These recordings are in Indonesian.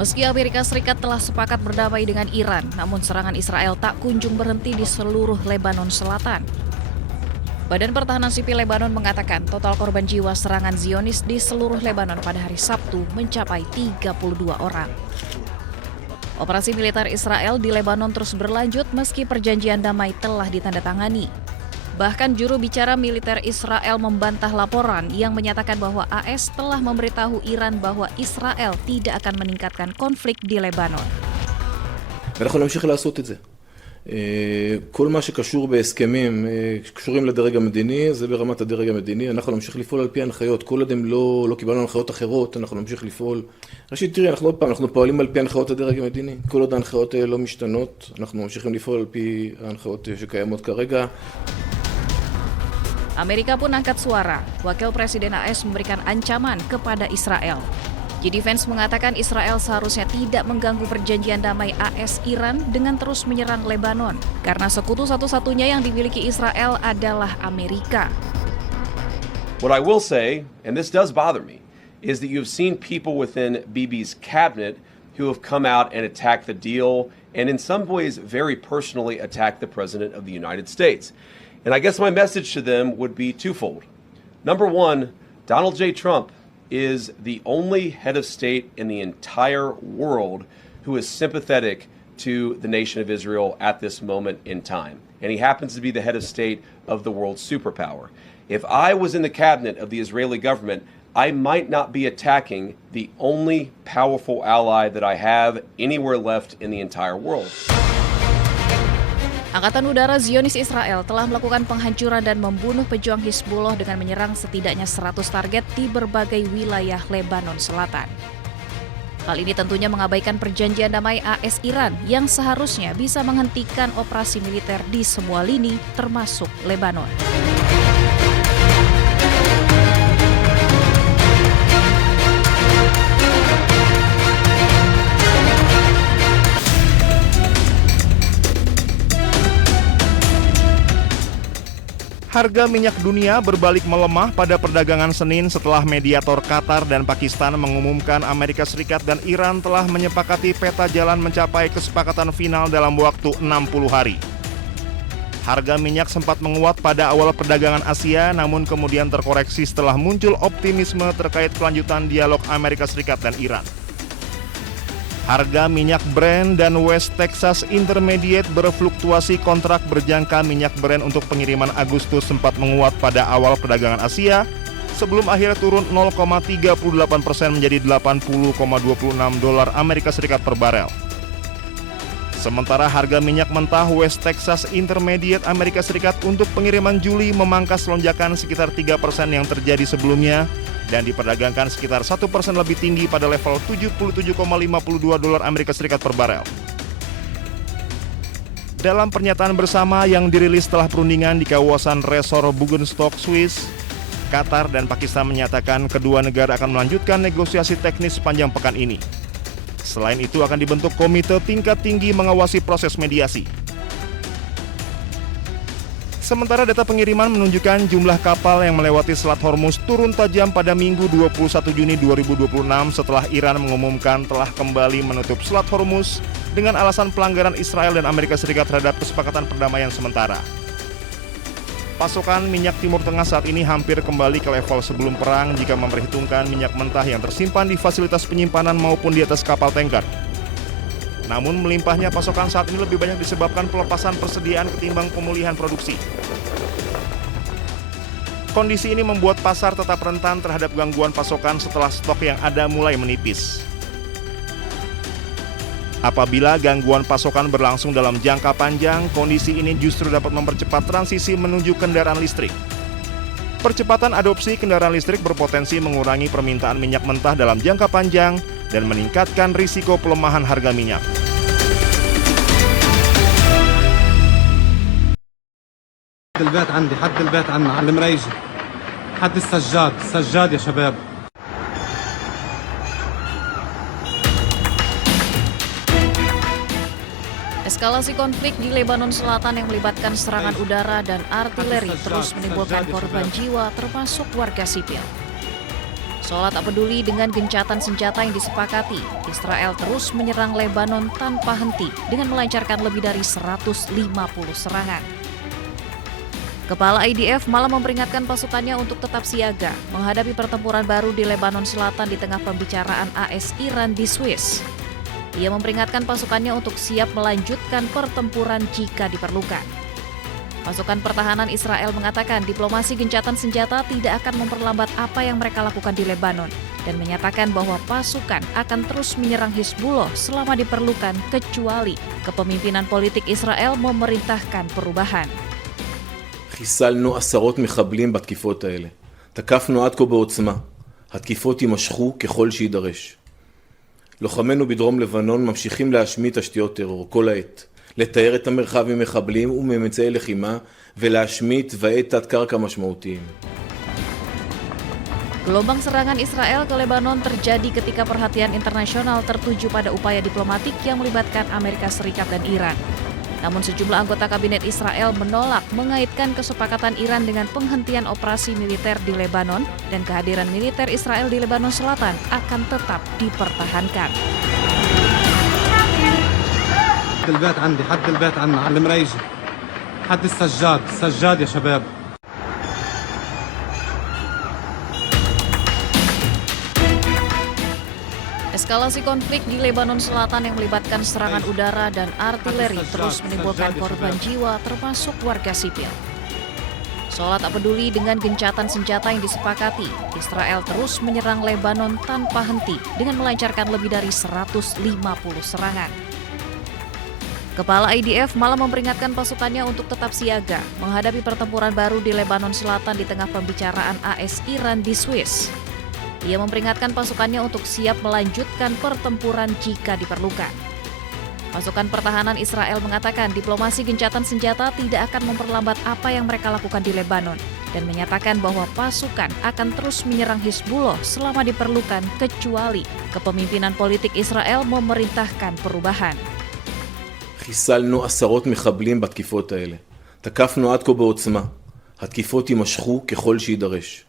Meski Amerika Serikat telah sepakat berdamai dengan Iran, namun serangan Israel tak kunjung berhenti di seluruh Lebanon Selatan. Badan Pertahanan Sipil Lebanon mengatakan total korban jiwa serangan Zionis di seluruh Lebanon pada hari Sabtu mencapai 32 orang. Operasi militer Israel di Lebanon terus berlanjut meski perjanjian damai telah ditandatangani. Bahkan juru bicara militer Israel membantah laporan yang menyatakan bahwa AS telah memberitahu Iran bahwa Israel tidak akan meningkatkan konflik di Lebanon. ואנחנו נמשיך לעשות את זה. כל מה שקשור בהסכמים שקשורים לדרג המדיני, זה ברמת הדרג המדיני. אנחנו נמשיך לפעול על פי הנחיות. כל עוד הם לא קיבלנו הנחיות אחרות, אנחנו נמשיך לפעול. ראשית, תראי, אנחנו פועלים על פי הנחיות הדרג המדיני. כל עוד ההנחיות לא משתנות, אנחנו ממשיכים לפעול על פי ההנחיות שקיימות כרגע. Amerika pun angkat suara. Wakil Presiden AS memberikan ancaman kepada Israel. JD Vance mengatakan Israel seharusnya tidak mengganggu perjanjian damai AS-Iran dengan terus menyerang Lebanon, karena sekutu satu-satunya yang dimiliki Israel adalah Amerika. What I will say, and this does bother me, is that you've seen people within Bibi's cabinet who have come out and attacked the deal, and in some ways very personally attacked the President of the United States. And I guess my message to them would be twofold. Number one, Donald J. Trump is the only head of state in the entire world who is sympathetic to the nation of Israel at this moment in time. And he happens to be the head of state of the world's superpower. If I was in the cabinet of the Israeli government, I might not be attacking the only powerful ally that I have anywhere left in the entire world. Angkatan Udara Zionis Israel telah melakukan penghancuran dan membunuh pejuang Hizbullah dengan menyerang setidaknya 100 target di berbagai wilayah Lebanon Selatan. Hal ini tentunya mengabaikan perjanjian damai AS-Iran yang seharusnya bisa menghentikan operasi militer di semua lini termasuk Lebanon. Harga minyak dunia berbalik melemah pada perdagangan Senin setelah mediator Qatar dan Pakistan mengumumkan Amerika Serikat dan Iran telah menyepakati peta jalan mencapai kesepakatan final dalam waktu 60 hari. Harga minyak sempat menguat pada awal perdagangan Asia, namun kemudian terkoreksi setelah muncul optimisme terkait kelanjutan dialog Amerika Serikat dan Iran. Harga minyak Brent dan West Texas Intermediate berfluktuasi. Kontrak berjangka minyak Brent untuk pengiriman Agustus sempat menguat pada awal perdagangan Asia sebelum akhirnya turun 0,38% menjadi $80,26 Amerika Serikat per barel. Sementara harga minyak mentah West Texas Intermediate Amerika Serikat untuk pengiriman Juli memangkas lonjakan sekitar 3% yang terjadi sebelumnya dan diperdagangkan sekitar 1% lebih tinggi pada level $77,52 Amerika Serikat per barel. Dalam pernyataan bersama yang dirilis setelah perundingan di kawasan Resor Bugenstock, Swiss, Qatar dan Pakistan menyatakan kedua negara akan melanjutkan negosiasi teknis sepanjang pekan ini. Selain itu akan dibentuk komite tingkat tinggi mengawasi proses mediasi. Sementara data pengiriman menunjukkan jumlah kapal yang melewati Selat Hormuz turun tajam pada Minggu 21 Juni 2026 setelah Iran mengumumkan telah kembali menutup Selat Hormuz dengan alasan pelanggaran Israel dan Amerika Serikat terhadap kesepakatan perdamaian sementara. Pasokan minyak Timur Tengah saat ini hampir kembali ke level sebelum perang jika memperhitungkan minyak mentah yang tersimpan di fasilitas penyimpanan maupun di atas kapal tanker. Namun melimpahnya pasokan saat ini lebih banyak disebabkan pelepasan persediaan ketimbang pemulihan produksi. Kondisi ini membuat pasar tetap rentan terhadap gangguan pasokan setelah stok yang ada mulai menipis. Apabila gangguan pasokan berlangsung dalam jangka panjang, kondisi ini justru dapat mempercepat transisi menuju kendaraan listrik. Percepatan adopsi kendaraan listrik berpotensi mengurangi permintaan minyak mentah dalam jangka panjang dan meningkatkan risiko pelemahan harga minyak. البيت عندي حد البيت عنا على المريجة حد السجاد يا شباب. Eskalasi konflik di Lebanon Selatan yang melibatkan serangan udara dan artileri terus menimbulkan korban jiwa termasuk warga sipil. Seolah tak peduli dengan gencatan senjata yang disepakati, Israel terus menyerang Lebanon tanpa henti dengan melancarkan lebih dari 150 serangan. Kepala IDF malah memperingatkan pasukannya untuk tetap siaga menghadapi pertempuran baru di Lebanon Selatan di tengah pembicaraan AS-Iran di Swiss. Ia memperingatkan pasukannya untuk siap melanjutkan pertempuran jika diperlukan. Pasukan pertahanan Israel mengatakan diplomasi gencatan senjata tidak akan memperlambat apa yang mereka lakukan di Lebanon dan menyatakan bahwa pasukan akan terus menyerang Hizbullah selama diperlukan kecuali kepemimpinan politik Israel memerintahkan perubahan. חיסלנו עשרות מחבלים בתקיפות האלה. תקפנו עד כה בעוצמה. התקיפות יימשכו ככל שידרש. לוחמינו בדרום לבנון ממשיכים להשמיד תשתיות טרור כל העת. לתאר את המרחב ממחבלים וממצאי לחימה ולהשמיד תוואי תת-קרקע משמעותיים. Gelombang serangan Israel ke Lebanon terjadi ketika perhatian internasional tertuju pada upaya diplomatik yang melibatkan Amerika Serikat dan Iran. Namun sejumlah anggota kabinet Israel menolak mengaitkan kesepakatan Iran dengan penghentian operasi militer di Lebanon dan kehadiran militer Israel di Lebanon Selatan akan tetap dipertahankan. حد البيت عندي حد البيت عنا على المريجة حد السجاد يا شباب. Eskalasi konflik di Lebanon Selatan yang melibatkan serangan udara dan artileri terus menimbulkan korban jiwa termasuk warga sipil. Seolah tak peduli dengan gencatan senjata yang disepakati, Israel terus menyerang Lebanon tanpa henti dengan melancarkan lebih dari 150 serangan. Kepala IDF malah memperingatkan pasukannya untuk tetap siaga menghadapi pertempuran baru di Lebanon Selatan di tengah pembicaraan AS-Iran di Swiss. Ia memperingatkan pasukannya untuk siap melanjutkan pertempuran jika diperlukan. Pasukan pertahanan Israel mengatakan diplomasi gencatan senjata tidak akan memperlambat apa yang mereka lakukan di Lebanon dan menyatakan bahwa pasukan akan terus menyerang Hizbullah selama diperlukan kecuali kepemimpinan politik Israel memerintahkan perubahan. חיסלנו עשרות מחבלים בתקיפות האלה. תקפנו עד כה בעוצמה. התקיפות יימשכו ככל שידרש.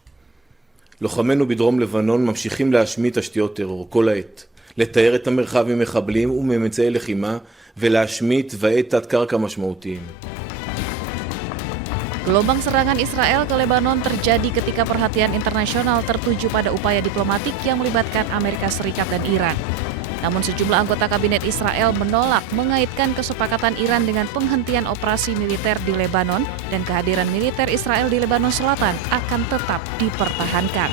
לוחמינו בדרום לבנון ממשיכים להשמיד תשתיות טרור כל העת. לתאר את המרחב ממחבלים וממצאי לחימה ולהשמיד תוואי תת-קרקע משמעותיים. Gelombang serangan Israel ke Lebanon terjadi ketika perhatian internasional tertuju pada upaya diplomatik yang melibatkan Amerika Serikat dan Iran. Namun sejumlah anggota kabinet Israel menolak mengaitkan kesepakatan Iran dengan penghentian operasi militer di Lebanon dan kehadiran militer Israel di Lebanon Selatan akan tetap dipertahankan.